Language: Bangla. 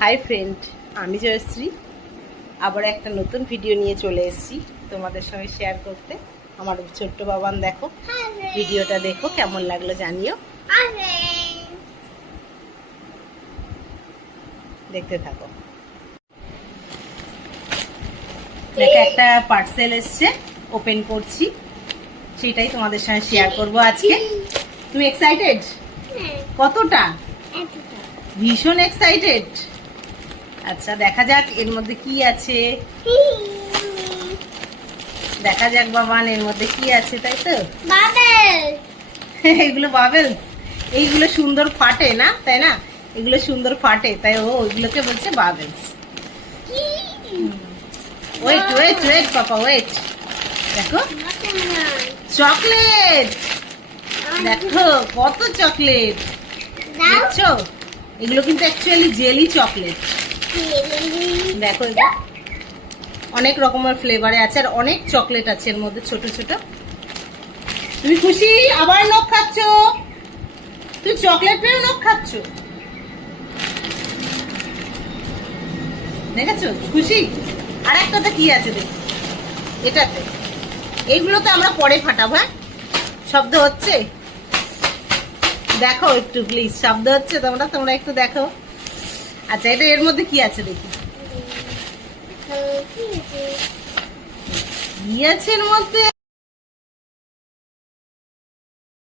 হাই ফ্রেন্ড, আমি জয়শ্রী আবার একটা নতুন ভিডিও নিয়ে চলে এসেছি তোমাদের সঙ্গে শেয়ার করতে। আমার ছোট্ট বাবান দেখো, ভিডিওটা দেখো, কেমন লাগলো জানিও, দেখতে থাকো। দেখো, একটা পার্সেল এসছে, ওপেন করছি, সেটাই তোমাদের সঙ্গে শেয়ার করব আজকে। তুমি এক্সাইটেড? কতটা? ভীষণ এক্সাইটেড। আচ্ছা, দেখা যাক এর মধ্যে কি আছে। দেখা যাক বাবান, এর মধ্যে কি আছে, তাই তো? এগুলো বাবেল, এইগুলো সুন্দর ফাটে না, তাই না? এগুলো সুন্দর ফাটে, তাই ও ওইগুলোকে বলছে বাবেলস। ওয়েট ওয়েট ওয়েট পাপা, ওয়েট। দেখো, চকলেট। দেখো কত চকলেট, দেখছো? এগুলো কিন্তু অ্যাকচুয়ালি জেলি চকলেট। দেখো, এটা অনেক রকমের ফ্লেভারে আছে, আর অনেক চকলেট আছে এর মধ্যে, ছোট ছোট। তুমি খুশি? আবার নখ খাচ্ছ? তুমি চকলেট পেয়েও নখ খাচ্ছ, দেখেছো? খুশি? আর একটাতে কি আছে দেখো, এটাতে। এইগুলো তো আমরা পরে ফাটাবো। হ্যাঁ, শব্দ হচ্ছে, দেখো একটু প্লিজ, শব্দ হচ্ছে, তোমরা একটু দেখো। আচ্ছা, এটা এর মধ্যে কি আছে দেখি, কি আছে এর মধ্যে?